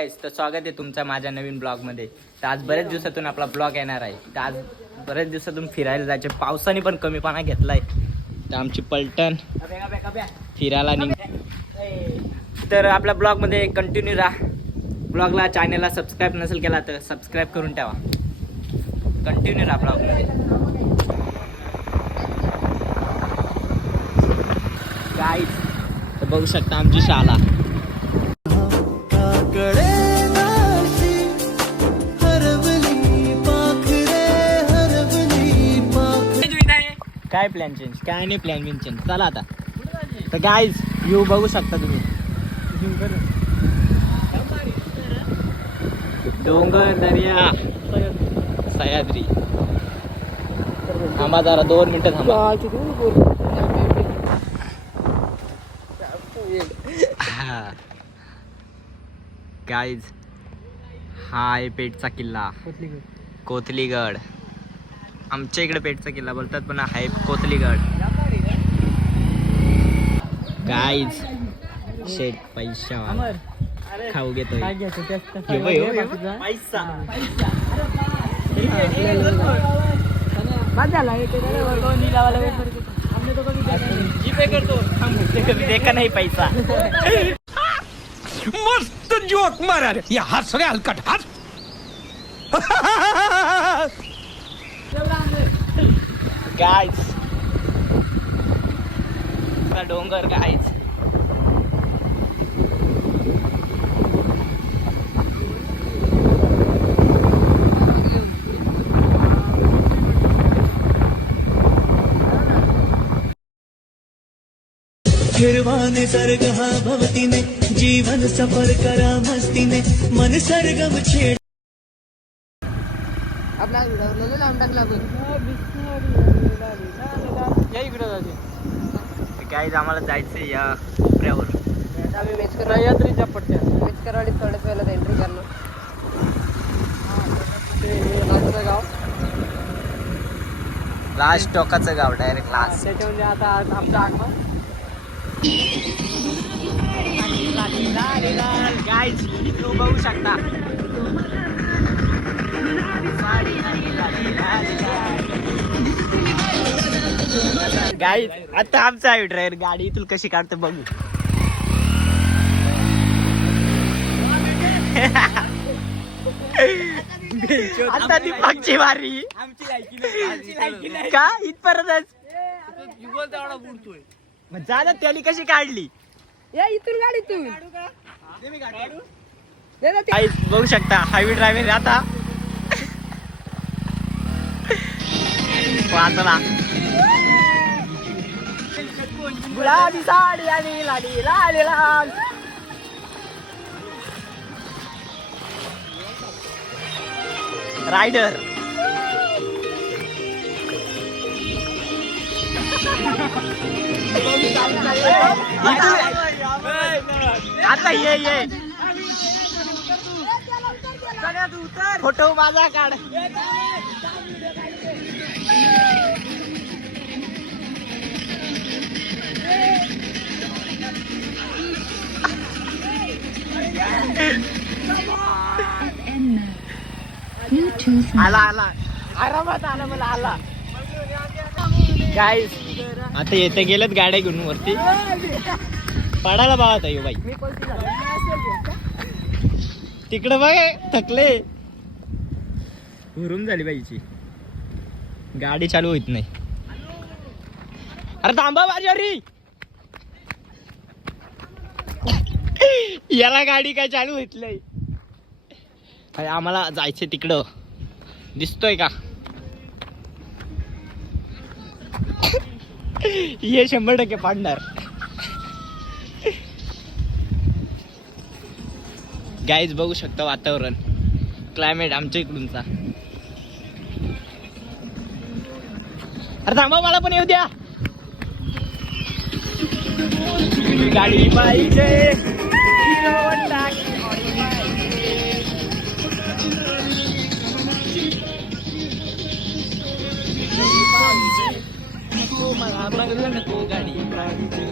गाईस, तर स्वागत आहे तुमचं माझ्या नवीन ब्लॉगमध्ये. तर आज बरेच दिवसातून आपला ब्लॉग येणार आहे. तर आज बरेच दिवसातून फिरायला जायचे, पावसाने पण कमीपणा घेतलाय. तर आमची पलटण फिरायला तर आपल्या ब्लॉगमध्ये कंटिन्यू राहा. ब्लॉगला चॅनलला सबस्क्राईब नसेल केला तर सबस्क्राईब करून ठेवा. कंटिन्यू राहा ब्लॉगमध्ये. गाईस, तर बघू शकता आमची शाळा. काय प्लॅन चेंज? काय नाही प्लॅन बिन चेंज. चला आता. तर गाईज व्ह्यू बघू शकता तुम्ही. डोंगर, दर्या, सह्याद्री. थांबा जरा 2 मिनिटं थांबा. गाईज, हा आहे पेठचा किल्ला, कोथलीगड. आमच्या इकडे पेठचा किल्ला बोलतात, पण आहे कोथलीगड. गाईज, शेट पैसा खाऊ घेतोय. देखा नाही पैसा. मस्त जोक मारा रे. या हात सगळे हलकट हात. गाईज, डोंगर गाईज. फिरवाने सर्ग हा भवतीने जीवन सफर करा मस्तीने मन सरगम छेड. आपला व्हिडिओ लावून टाकला आपण. या इकडे जाते. गाईज, आम्हाला जायचंय या कोपऱ्यावर. आम्ही मेचकरवाडीच्या पट्ट्या मेचकरवाडीत थोड्याच वेळेला एंट्री करणार. ते गाव लास्ट टोकाचं गाव, डायरेक्ट लास्ट. त्याच्या म्हणजे आता आमचं आगमन. गाईज, तू बघू शकता. गाईज, आता आमचा आहे ड्रायव्हर. गाडी इथून कशी काढतो बघू. आता दीपकची वारी. का इथपर्यंतच झालं? त्याली कशी काढली? या इथून गाडीतून गाईज, बघू शकता हायवे ड्रायव्हर आता वाचला. गुलाबी साडी आणि लाडी लाडी लाल. रायडर आता ये फोटो माझा काढ. आला आरामात आला मला आला. गाईस, आता येते गेलेत गाड्या घेऊन वरती. पडायला बाबा येऊ बाई. तिकडे बघ, थकले. हुरूम झाली बाईची. गाडी चालू होत नाही. अरे थांबा बाजारी. याला गाडी काय चालू होत नाही. अरे आम्हाला जायचं तिकडं. दिसतोय का? हे 100% पाडणार. गाईज, बघू शकता वातावरण, क्लायमेट आमच्या इकडूनचा. अरे थांबा, मला पण येऊ द्या. गाडी पाहिजे. नको गाडी पाहिजे.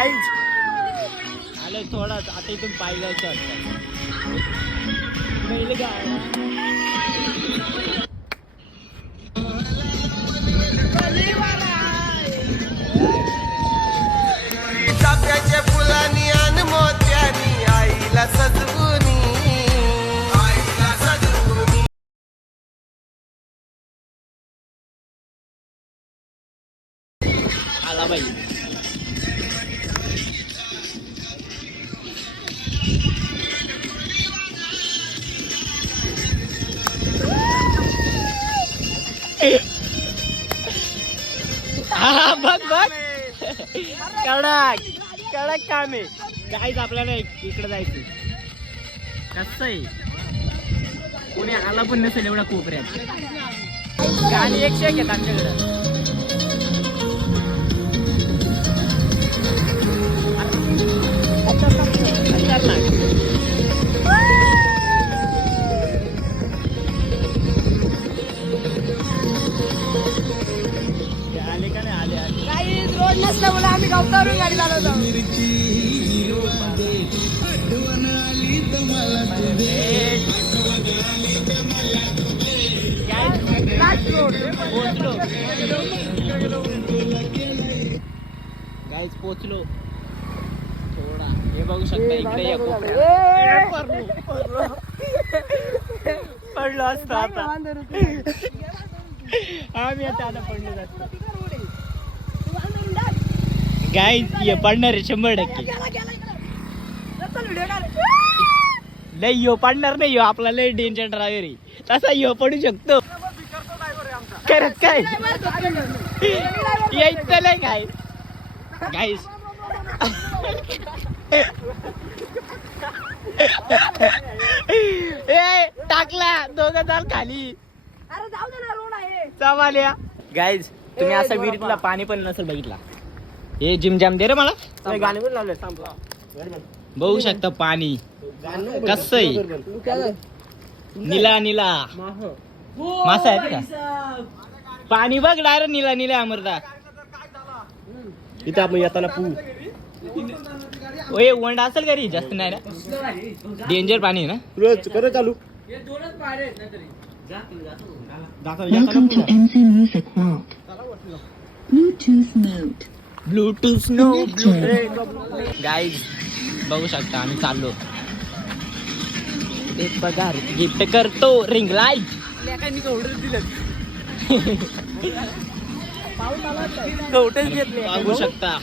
गाईज आलं थोडाच आता इथून पाय जायचं वाटतं. चाफ्याच्या फुलांनी आणि मोत्यानी आईला सजवूनी आला बाई. हा बघ बघ कडक कडक काम आहे. काहीच आपल्याला इकडे जायचं. कसं आहे कोणी आला पण नसेल एवढा कोपऱ्यात. गाणी 101 आहेत आमच्याकडं. आले का नाही आले आले. काही रोड नसल्यामुळे आम्ही गावतावरून गाडी चालवतो. गाईज पोचलो. थोडा हे बघू शकता इकडे या कोपऱ्यात. पडलो असतो आता. आम्ही आता पडलो असतो. गाईज हे पडणार आहे 100%. लय यो पडणार नाही. यो आपला लय डेंजर ड्रायव्हर आहे. तसा यो पडू शकतो. खरंच काय यायचं नाही काय गाईज. ए टाकला 2000 खाली. चवाल्या गाईज तुम्ही असा विहिरीतला पाणी पण नसेल बघितला. हे जिम जाम दे रे मला. गाणी पण लावले संपला. बघू शकता पाणी कसं आहे. निला निला मासा आहेत का. पाणी बघ डायरेक्ट निला निला अमरदा. इथं आपण येताना ओए वंड असेल का रे. जास्त नाही ना. डेंजर पाणी आहे ना. रोज कर चालू Welcome to MC Music World. Bluetooth mode. Bluetooth no guys बघू शकता आम्ही चाललो. एक पगार गिफ्ट करतो रिंग लाईट. बघू शकता.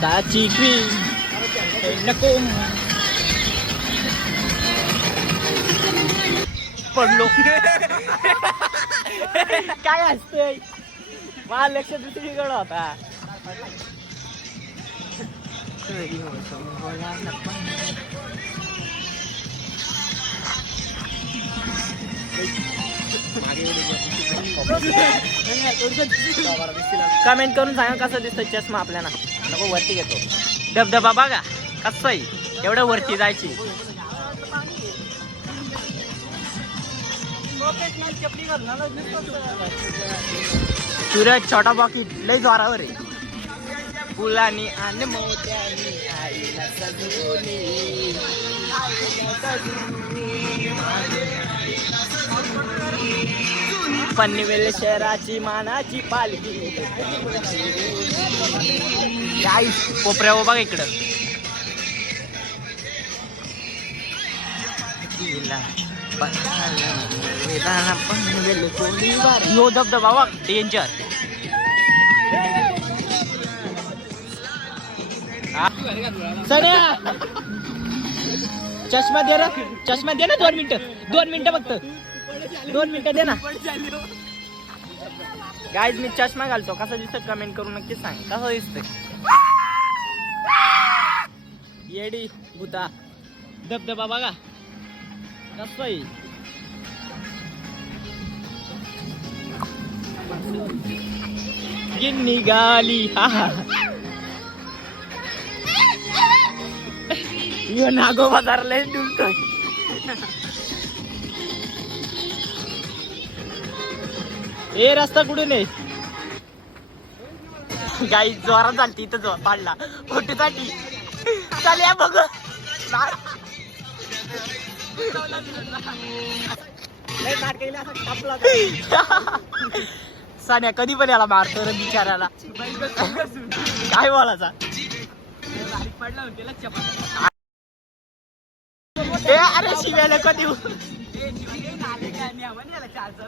दाची नको पडलो. काय असतंय मला लक्ष दुसरीकडे होता. कमेंट करून सांगा कसं दिसतं चष्मा आपल्याला. नको वरती घेतो. धबधबा बघा कसं आहे. एवढं वरती जायची. सूरज छोटा बाकी लय जोरावर आहे. फुलानी आणि मोत्यानी आईला सजवूनी. पनवेल शहराची मानाची पालखी. गाईस कोपऱ्या बघा इकडं. यो धबधबा बघ डेंजर. चष्मा दे ना. चष्मा दे ना. 2 मिनिटं फक्त 2 मिनिटं दे ना. गाईज मी चष्मा घालतो. कसं दिसतं कमेंट करून नक्कीच सांग. कसं दिसतंय. येडी भूता धबधबा बघा कसं आहे. निघाली हा यो नागो बाजारला डुलतोय. ए रस्ता कुठून आहे? गाई जोरात चालती इथं जो पाडला फोटोसाठी. चाल या बघ. सान्या कधी पण याला मारतो रे बिचाऱ्याला. काय बोलायचा? ए अरे शिव्याला कधी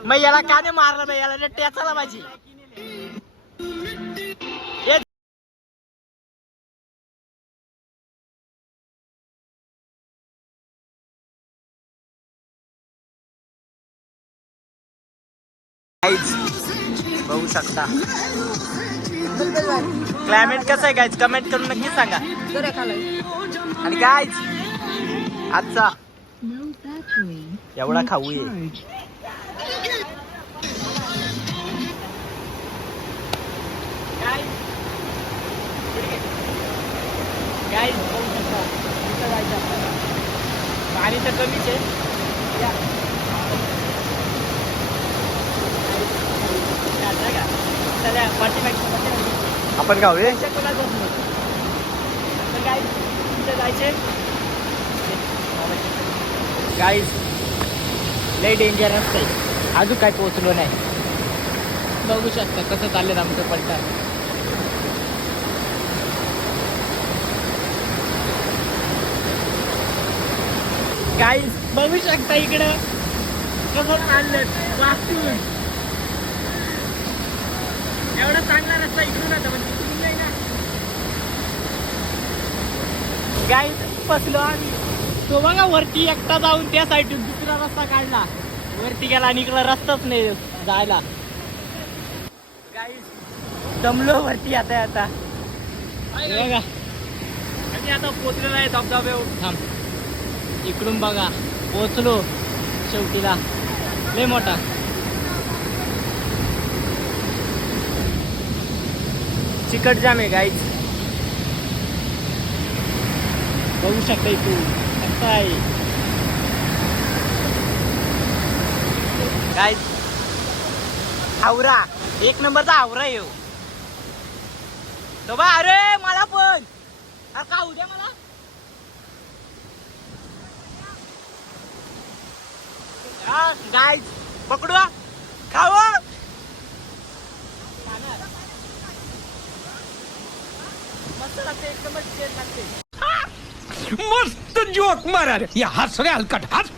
मग याला का नाही मारलं नाही? याला टॅचाला पाहिजे. बघू शकता क्लायमेट कसं आहे गाईज, कमेंट करून नक्की सांगा. आणि गाईज आजचा No battery. एवढा खाऊ ये. पाणी तर कमीच आहे. आपण खाऊया गाईज. लय डेंजरस आहे. अजून काय पोहोचलो नाही. बघू शकता कसं चाललेत आमचं पलटा. गाईज बघू शकता इकडं कसं चाललं वाचून. एवढा चांगला रस्ता इकडून आता पण तिकडून नाही ना. गाईज फसलो आम्ही. तो बघा वरती एकटा जाऊन त्या साईडून दुसरा रस्ता काढला. वरती गेला आणि इकडला रस्ताच नाही जायला. गाईज दमलो वरती आता आता. बघा आणि आता पोचलेला आहे धबधब्यावर. थांब इकडून बघा पोचलो शेवटीला. लय मोठा चिकट जाम आहे गाईज. बघू शकता इथून कसं आहे गाईज. हावरा एक नंबरचा हावरा येऊ तो बा. अरे मला पण खाऊ द्या मला. गाईज पकडू खाऊ. मस्त लागते एकदम टेस्ट लागते. मस्त जोक मारा रे या हस रे हलकट हस.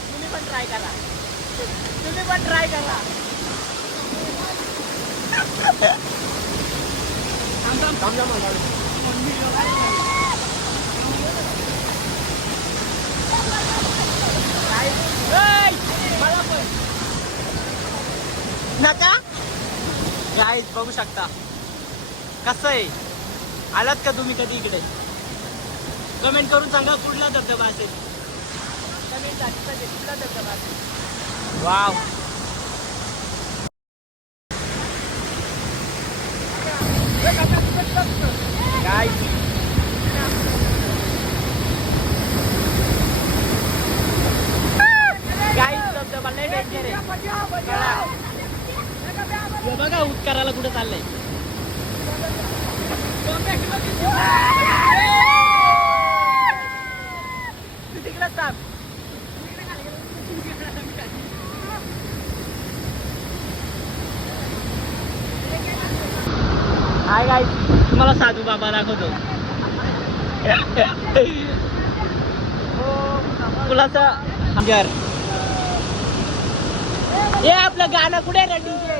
तुम्ही पण ट्राय करा. तुम्ही पण ट्राय करा. नका गाईज बघू शकता कसं आहे. आलात का तुम्ही कधी इकडे? कमेंट करून सांगा कुठला धबधबा असेल. कमेंट झाली कुठला धबधबा असेल. वाव गाईज गाईज धबधबा लय डेंजर आहे. बघा उत्काराला कुठे चाललंय. हाय गाईज तुम्हाला साधू बाबा दाखवतो. तुलाचा हे आपलं गाणं कुठे रे? डीजे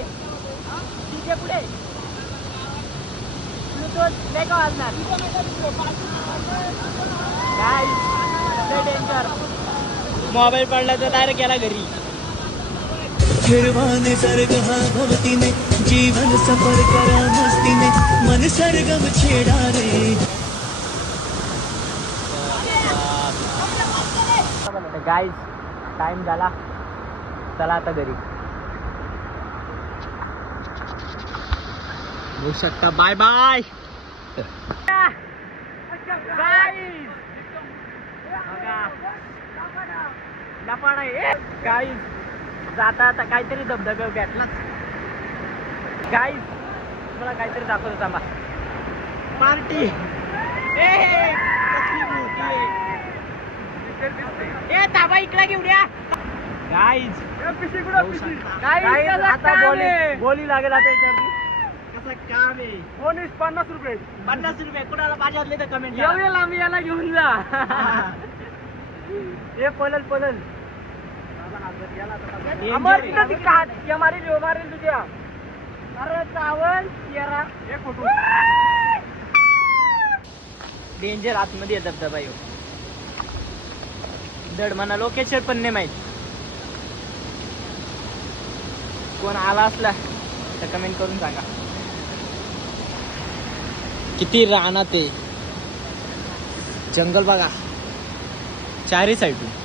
डीजे कुठे? ब्लूटूथ नाही का वाजणार? डेंजर. मोबाईल पडला तर डायरेक्ट गेला घरी. फिरवा निसर्ग हा भवतीने जीवन सफर करा मस्तीने मन सरगम छेडा रे. गाईज टाइम झाला. चला आता घरी. होऊ शकता. Bye bye guys. लपाडा गाईज जाता आता काहीतरी धबधबा भेटलाच गाईज मला काहीतरी दाखवतो थांबा पार्टी ताबा इकडे घेऊन या गाईज आता बोली लागेल आता याच्यावरती कसं काम आहे 50 रुपये 50 रुपये कुणाला पाहिजे असले तर कमेंट एवढे लांब याला घेऊन जा हे पलल पलल मारेल तुझ्या अरे चावल येरा एक फोटो डेंजर आतमध्ये येतात धबधबा येऊ दड म्हणा लोकेशन पण नाही माहित कोण आला असला तर कमेंट करून सांगा किती रानात आहे जंगल बघा चारी साईडून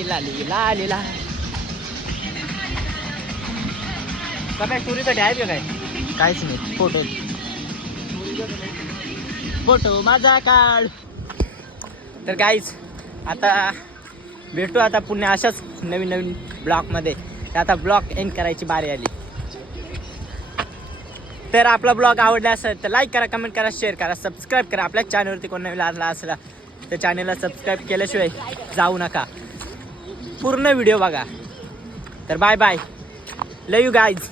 लाली लाली ला काय स्टोरी तर आहे काय काहीच नाही फोटो माझा काढ तर काहीच आता भेटू आता पुन्हा अशाच नवीन नवीन ब्लॉगमध्ये आता ब्लॉग एंड करायची बारी आली तर आपला ब्लॉग आवडला असेल तर लाईक करा कमेंट करा शेअर करा सबस्क्राईब करा आपल्या चॅनलवरती कोण नवीन आला असला तर चॅनलला सबस्क्राईब केल्याशिवाय जाऊ नका पूर्ण व्हिडिओ बघा तर bye bye love you guys